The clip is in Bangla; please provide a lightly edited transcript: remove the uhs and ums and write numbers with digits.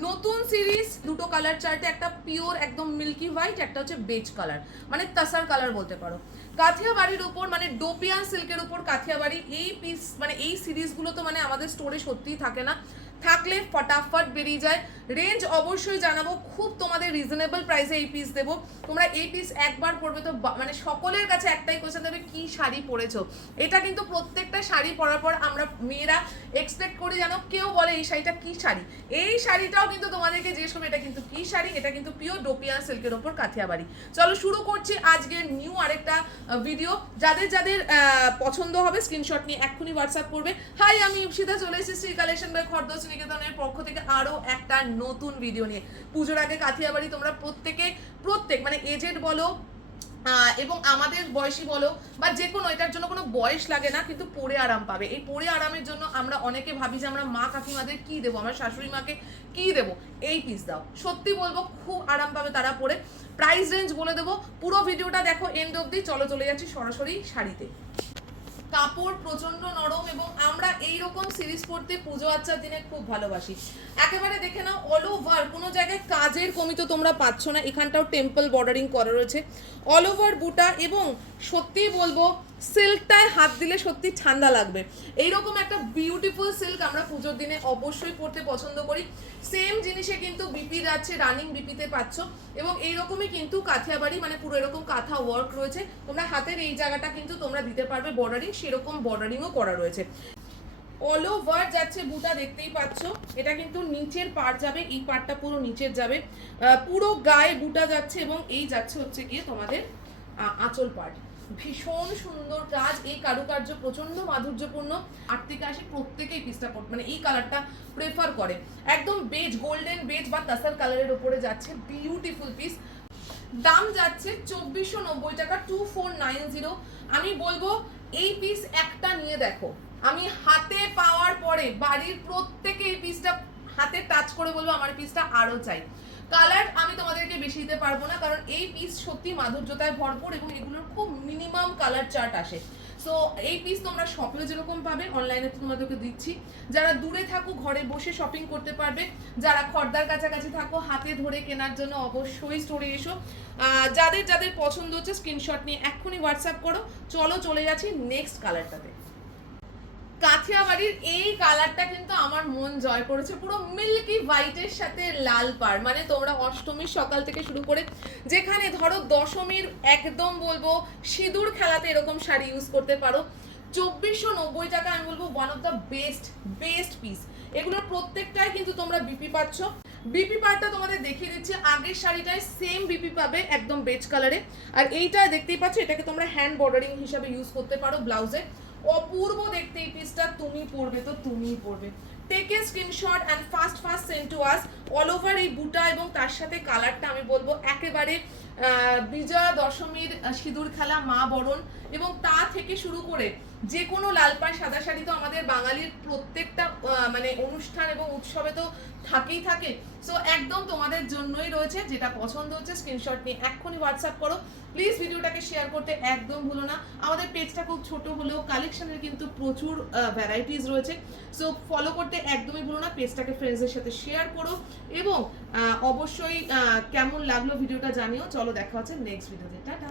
নতুন সিরিজ, দুটো কালার চার্টে, একটা পিওর একদম মিল্কি হোয়াইট, একটা হচ্ছে বেজ কালার, মানে তাসার কালার বলতে পারো। কাথিয়াবাড়ির উপর মানে ডোপিয়ান সিল্কের উপর কাথিয়াবাড়ি, এই পিস মানে এই সিরিজগুলো তো মানে আমাদের স্টোরে সত্যিই থাকে না, থাকলে ফটাফট বেরিয়ে যায়। রেঞ্জ অবশ্যই জানাবো, খুব তোমাদের রিজনেবল প্রাইসে এই পিস দেবো। তোমরা এই পিস একবার পরবে তো মানে সকলের কাছে একটাই কোয়েশ্চেন দেবে, কি শাড়ি পরেছো। এটা কিন্তু প্রত্যেকটা শাড়ি পরার পর আমরা মেয়েরা এক্সপেক্ট করি যেন কেউ বলে এই শাড়িটা কি শাড়ি। এই শাড়িটাও কিন্তু তোমাদেরকে জিজ্ঞেস করবে এটা কিন্তু কি শাড়ি, এটা কিন্তু পিওর ডোপিয়ান সিল্কের ওপর কাথিয়াবাড়ি। চলো শুরু করছি আজকের নিউ আরেকটা ভিডিও। যাদের যাদের পছন্দ হবে স্ক্রিনশট নিয়ে এক্ষুনি হোয়াটসঅ্যাপ করবে। হাই, আমি ইপসিতা, চলে এসেছি শ্রী কালেকশন বাই খরদোস নিকেতনের পক্ষ থেকে আরও একটা নতুন ভিডিও নিয়ে। পুজোর আগে কাথিয়াবাড়ি তোমরা প্রত্যেক মানে এজেড বলো এবং আমাদের বয়সী বলো বা যে কোনো, এটার জন্য কোনো বয়স লাগে না, কিন্তু পরে আরাম পাবে। এই পরে আরামের জন্য আমরা অনেকে ভাবি যে আমরা মা কাকিমাদের কি দেবো, আমার শাশুড়ি মাকে কি দেবো, এই পিস দাও। সত্যি বলবো খুব আরাম পাবে তারা পরে। প্রাইস রেঞ্জ বলে দেবো, পুরো ভিডিওটা দেখো এন্ড অবধি। চলে যাচ্ছি সরাসরি শাড়িতে। কাপড় প্রচন্ড নরম এবং আমরা এইরকম সিরিজ পড়তে পুজো আচ্চার দিনে খুব ভালোবাসি। একেবারে দেখে নাও, অল ওভার কোনো জায়গায় কাজের কমি তো তোমরা পাচ্ছ না। এখানটাও টেম্পল বর্ডারিং করা রয়েছে, অল ওভার বুটা, এবং সত্যিই বলবো সিল্কটায় হাত দিলে সত্যি ঠান্ডা লাগবে। এইরকম একটা বিউটিফুল সিল্ক আমরা পুজোর দিনে অবশ্যই পরতে পছন্দ করি। সেম জিনিসে কিন্তু বিপি যাচ্ছে, রানিং বিপিতে পাচ্ছ, এবং এইরকমই কিন্তু কাথিয়াবাড়ি মানে পুরো এরকম কাঁথা ওয়ার্ক রয়েছে। তোমরা হাতের এই জায়গাটা কিন্তু তোমরা দিতে পারবে বর্ডারিং, সেরকম বর্ডারিংও করা রয়েছে। অল ওভার যাচ্ছে বুটা, দেখতেই পাচ্ছ। এটা কিন্তু নিচের পার্ট যাবে, এই পার্টটা পুরো নিচের যাবে, পুরো গায়ে বুটা যাচ্ছে, এবং এই যাচ্ছে হচ্ছে গিয়ে তোমাদের আঁচল পার্ট। ভীষণ সুন্দর কাজ, এই কারুকার্য প্রচন্ড মাধুর্যপূর্ণ। 8 থেকে 80 প্রত্যেকেই পিসটা মানে এই কালারটা প্রেফার করে। একদম বেজ, গোল্ডেন বেজ বা তাসার কালারের উপরে যাচ্ছে, বিউটিফুল পিস। দাম যাচ্ছে 2490 টাকা, 2490। আমি বলবো এই পিস একটা নিয়ে দেখো, আমি হাতে পাওয়ার পরে বাড়ির প্রত্যেকে এই পিসটা হাতে টাচ করে বলবো আমার পিসটা আরো চাই। কালার আমি তোমাদেরকে বেশি দিতে পারবো না, কারণ এই পিস সত্যি মাধুর্যতায় ভরপুর এবং এগুলোর খুব মিনিমাম কালার চার্ট আসে। সো এই পিস তোমরা শপেও যেরকম পাবে, অনলাইনে তো তোমাদেরকে দিচ্ছি। যারা দূরে থাকো ঘরে বসে শপিং করতে পারবে, যারা খর্দার কাছাকাছি থাকো হাতে ধরে কেনার জন্য অবশ্যই স্টোরে এসো। যাদের যাদের পছন্দ হচ্ছে স্ক্রিনশট নিয়ে এক্ষুনি হোয়াটসঅ্যাপ করো। চলে যাচ্ছি নেক্সট কালারটাতে। কাথিয়াবাড়ির এই কালারটা কিন্তু আমার মন জয় করেছে, পুরো মিল্কি হোয়াইটের সাথে লাল পাড়। মানে তোমরা অষ্টমীর সকাল থেকে শুরু করে যেখানে ধরো দশমীর একদম বলবো সিঁদুর খেলাতে এরকম শাড়ি ইউজ করতে পারো। 2490 টাকা, আমি বলবো one of the best piece. এগুলোর প্রত্যেকটাই কিন্তু তোমরা বিপি পাচ্ছ। বিপি পার্টটা তোমাদের দেখিয়ে দিচ্ছি। আগের শাড়িটায় সেম বিপি পাবে একদম বেজ কালারে, আর এইটা দেখতেই পাচ্ছ, এটাকে তোমরা হ্যান্ড বর্ডারিং হিসাবে ইউজ করতে পারো ব্লাউজে। অপূর্ব দেখতে এই পিসটা, তুমি পরবে তো তুমিই পরবে। Take a screenshot and first send to us. All over এই বুটা এবং তার সাথে কালারটা আমি বলবো একেবারে বিজয়া দশমীর সিঁদুর খেলা, মা বরণ, এবং তা থেকে শুরু করে যে কোনো লাল পাড় সাদা শাড়ি তো আমাদের বাঙালির প্রত্যেকটা মানে অনুষ্ঠান এবং উৎসবে তো থাকেই থাকে। সো একদম তোমাদের জন্যই রয়েছে। যেটা পছন্দ হচ্ছে স্ক্রিনশট নিয়ে এক্ষুনি হোয়াটসঅ্যাপ করো। প্লিজ ভিডিওটাকে শেয়ার করতে একদম ভুলো না। আমাদের পেজটা খুব ছোট হলেও কালেকশনের কিন্তু প্রচুর ভ্যারাইটিস রয়েছে। সো ফলো করতে একদমই ভুলো না। পেজটাকে ফ্রেন্ডসদের সাথে শেয়ার করো এবং অবশ্যই কেমন লাগলো ভিডিওটা জানিও। চলো দেখা হচ্ছে নেক্সট ভিডিওতে। টাটা।